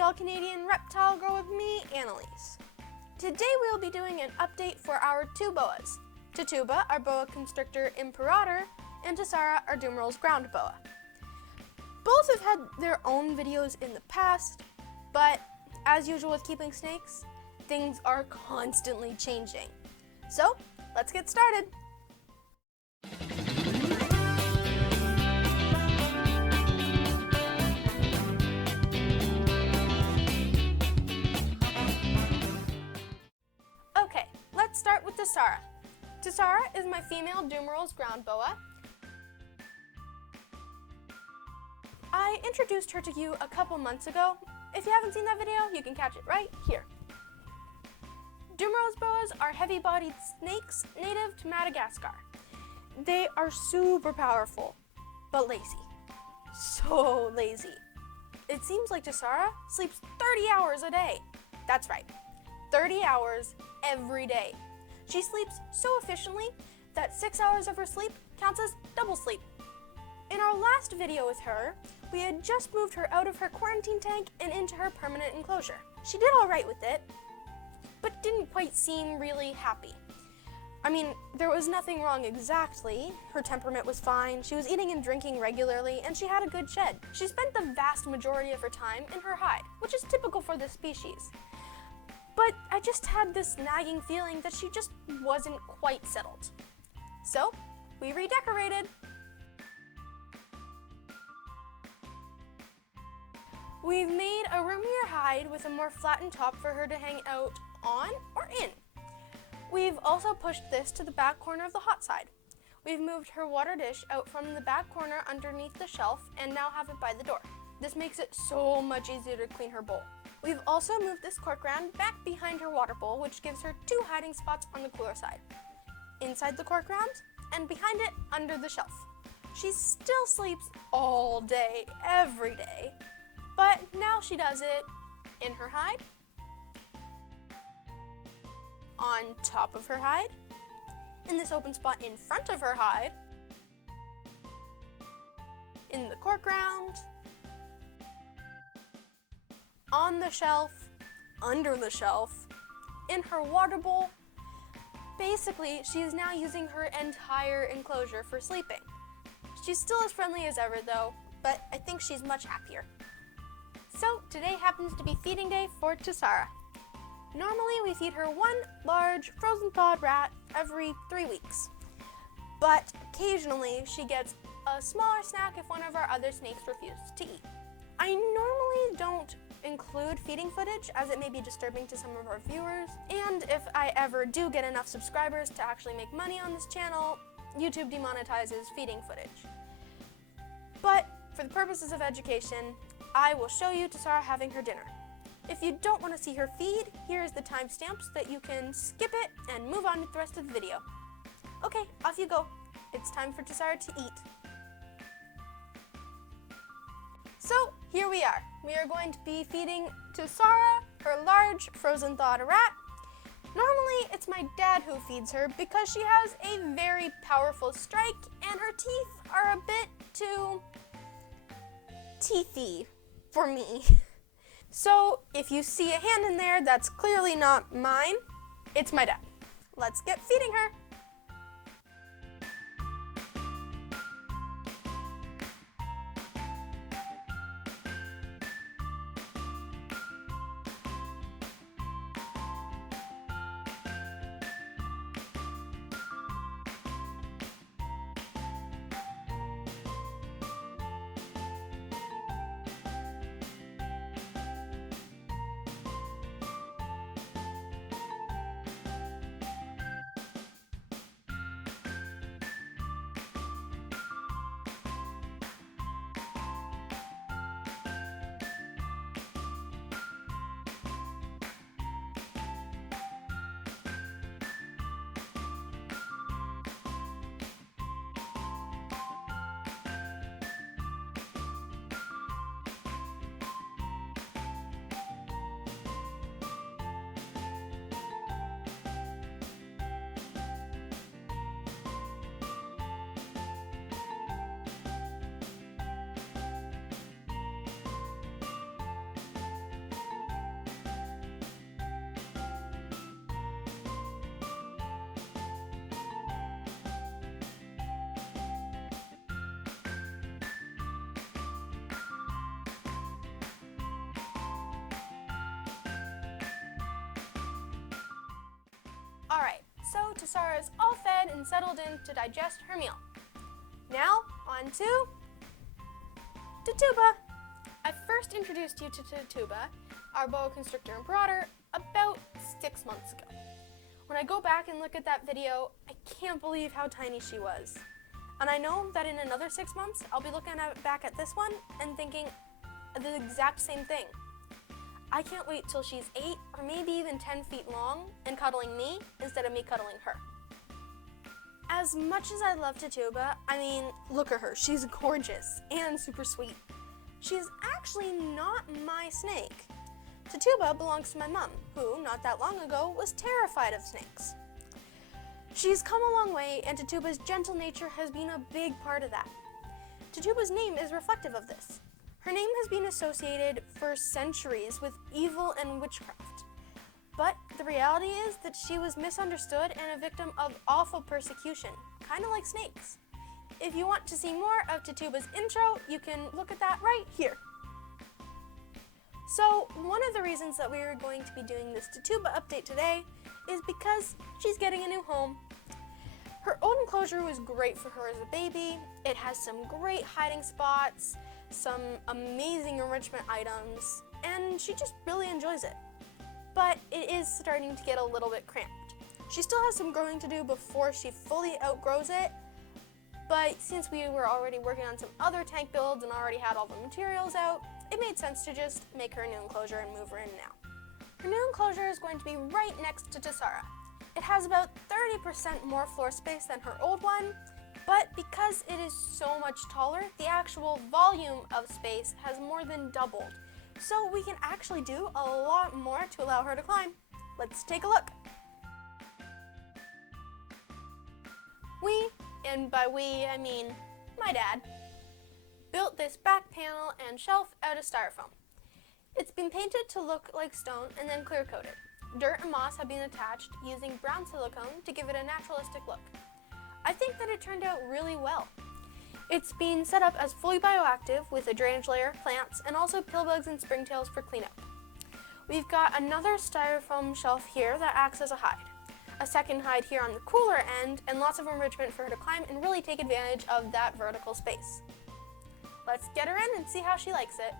the All Canadian Reptile Girl with me, Annalise. Today we will be doing an update for our two boas. Tituba, our Boa Constrictor Imperator, and Tessera, our Dumerils ground boa. Both have had their own videos in the past, but as usual with keeping snakes, things are constantly changing. So, let's get started. Okay, let's start with Tsara. Tsara is my female Dumerils ground boa. I introduced her to you a couple months ago. If you haven't seen that video, you can catch it right here. Dumerils boas are heavy-bodied snakes native to Madagascar. They are super powerful, but lazy. So lazy. It seems like Tsara sleeps 30 hours a day. That's right, 30 hours every day. She sleeps so efficiently that 6 hours of her sleep counts as double sleep. In our last video with her, we had just moved her out of her quarantine tank and into her permanent enclosure. She did all right with it, but didn't quite seem really happy. I mean, there was nothing wrong exactly. Her temperament was fine, she was eating and drinking regularly, and she had a good shed. She spent the vast majority of her time in her hide, which is typical for this species. But I just had this nagging feeling that she just wasn't quite settled. So, we redecorated. We've made a roomier hide with a more flattened top for her to hang out on or in. We've also pushed this to the back corner of the hot side. We've moved her water dish out from the back corner underneath the shelf and now have it by the door. This makes it so much easier to clean her bowl. We've also moved this cork round back behind her water bowl, which gives her two hiding spots on the cooler side. Inside the cork round and behind it under the shelf. She still sleeps all day, every day, but now she does it in her hide, on top of her hide, in this open spot in front of her hide, in the cork round, on the shelf, under the shelf, in her water bowl. Basically, she is now using her entire enclosure for sleeping. She's still as friendly as ever though, but I think she's much happier. So today happens to be feeding day for Tessera. Normally we feed her one large frozen thawed rat every 3 weeks, but occasionally she gets a smaller snack if one of our other snakes refuses to eat. I normally don't include feeding footage as it may be disturbing to some of our viewers, and if I ever do get enough subscribers to actually make money on this channel, YouTube demonetizes feeding footage. But for the purposes of education, I will show you Tsara having her dinner. If you don't want to see her feed, here is the timestamp so that you can skip it and move on with the rest of the video. Okay, off you go. It's time for Tsara to eat. So here we are. We are going to be feeding Tsara her large frozen thawed rat. Normally it's my dad who feeds her because she has a very powerful strike and her teeth are a bit too teethy for me. So if you see a hand in there that's clearly not mine, it's my dad. Let's get feeding her. and settled in to digest her meal. Now, on to Tituba. I first introduced you to Tituba, our Boa Constrictor Imperator, about 6 months ago. When I go back and look at that video, I can't believe how tiny she was. And I know that in another 6 months, I'll be looking back at this one and thinking the exact same thing. I can't wait till she's 8 or maybe even 10 feet long and cuddling me instead of me cuddling her. As much as I love Tituba, I mean, look at her. She's gorgeous and super sweet. She's actually not my snake. Tituba belongs to my mom, who, not that long ago, was terrified of snakes. She's come a long way, and Tituba's gentle nature has been a big part of that. Tituba's name is reflective of this. Her name has been associated for centuries with evil and witchcraft. But the reality is that she was misunderstood and a victim of awful persecution, kind of like snakes. If you want to see more of Tituba's intro, you can look at that right here. So, one of the reasons that we are going to be doing this Tituba update today is because she's getting a new home. Her old enclosure was great for her as a baby. It has some great hiding spots, some amazing enrichment items, and she just really enjoys it. But it is starting to get a little bit cramped. She still has some growing to do before she fully outgrows it, but since we were already working on some other tank builds and already had all the materials out, it made sense to just make her a new enclosure and move her in now. Her new enclosure is going to be right next to Tessera. It has about 30% more floor space than her old one, but because it is so much taller, the actual volume of space has more than doubled. So we can actually do a lot more to allow her to climb. Let's take a look. We, and by we I mean my dad, built this back panel and shelf out of styrofoam. It's been painted to look like stone and then clear coated. Dirt and moss have been attached using brown silicone to give it a naturalistic look. I think that it turned out really well. It's been set up as fully bioactive with a drainage layer, plants, and also pill bugs and springtails for cleanup. We've got another styrofoam shelf here that acts as a hide. A second hide here on the cooler end, and lots of enrichment for her to climb and really take advantage of that vertical space. Let's get her in and see how she likes it.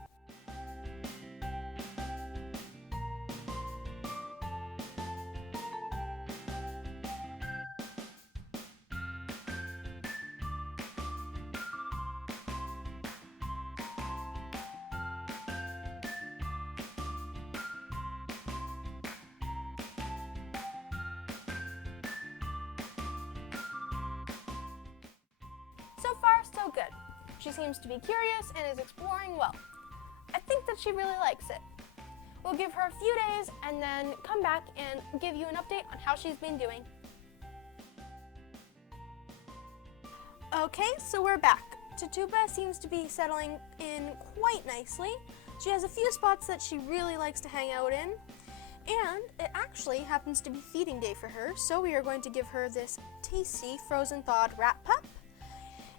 So far, so good. She seems to be curious and is exploring well. I think that she really likes it. We'll give her a few days and then come back and give you an update on how she's been doing. Okay, so we're back. Tituba seems to be settling in quite nicely. She has a few spots that she really likes to hang out in, and it actually happens to be feeding day for her, so we are going to give her this tasty frozen thawed rat pup.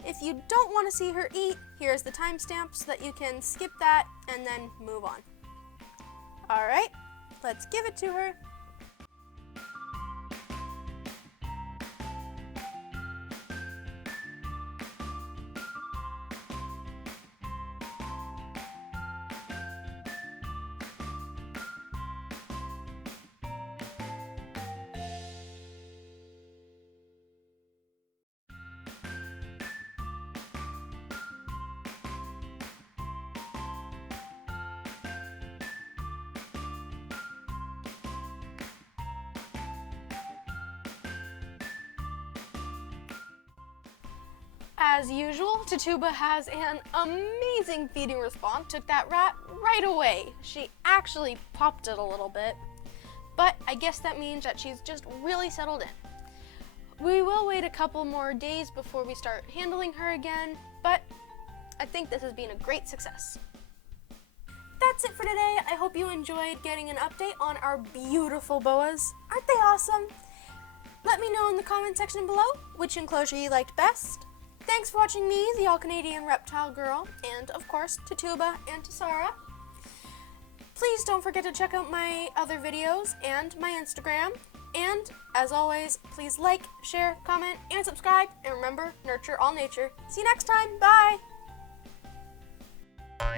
If you don't want to see her eat, here's the timestamp so that you can skip that and then move on. All right, let's give it to her. As usual, Tituba has an amazing feeding response. Took that rat right away. She actually popped it a little bit, but I guess that means that she's just really settled in. We will wait a couple more days before we start handling her again, but I think this has been a great success. That's it for today. I hope you enjoyed getting an update on our beautiful boas. Aren't they awesome? Let me know in the comment section below which enclosure you liked best. Thanks for watching me, the All Canadian Reptile Girl, and of course, Tituba and Tsara. Please don't forget to check out my other videos and my Instagram. And as always, please like, share, comment, and subscribe. And remember, nurture all nature. See you next time. Bye. How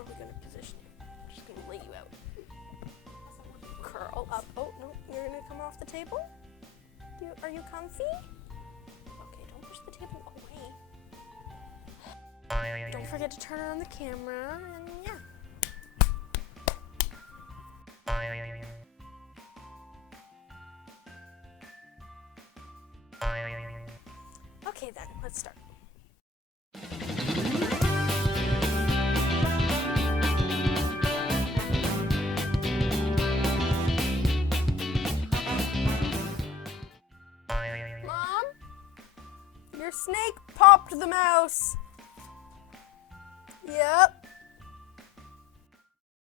are we going to position you? I'm just going to lay you out. Curl up. Oh, no, you're going to come off the table? Are you comfy? Okay, don't push the table away. Don't forget to turn on the camera, and yeah. Okay then, let's start. Mom? Your snake popped the mouse. Yep.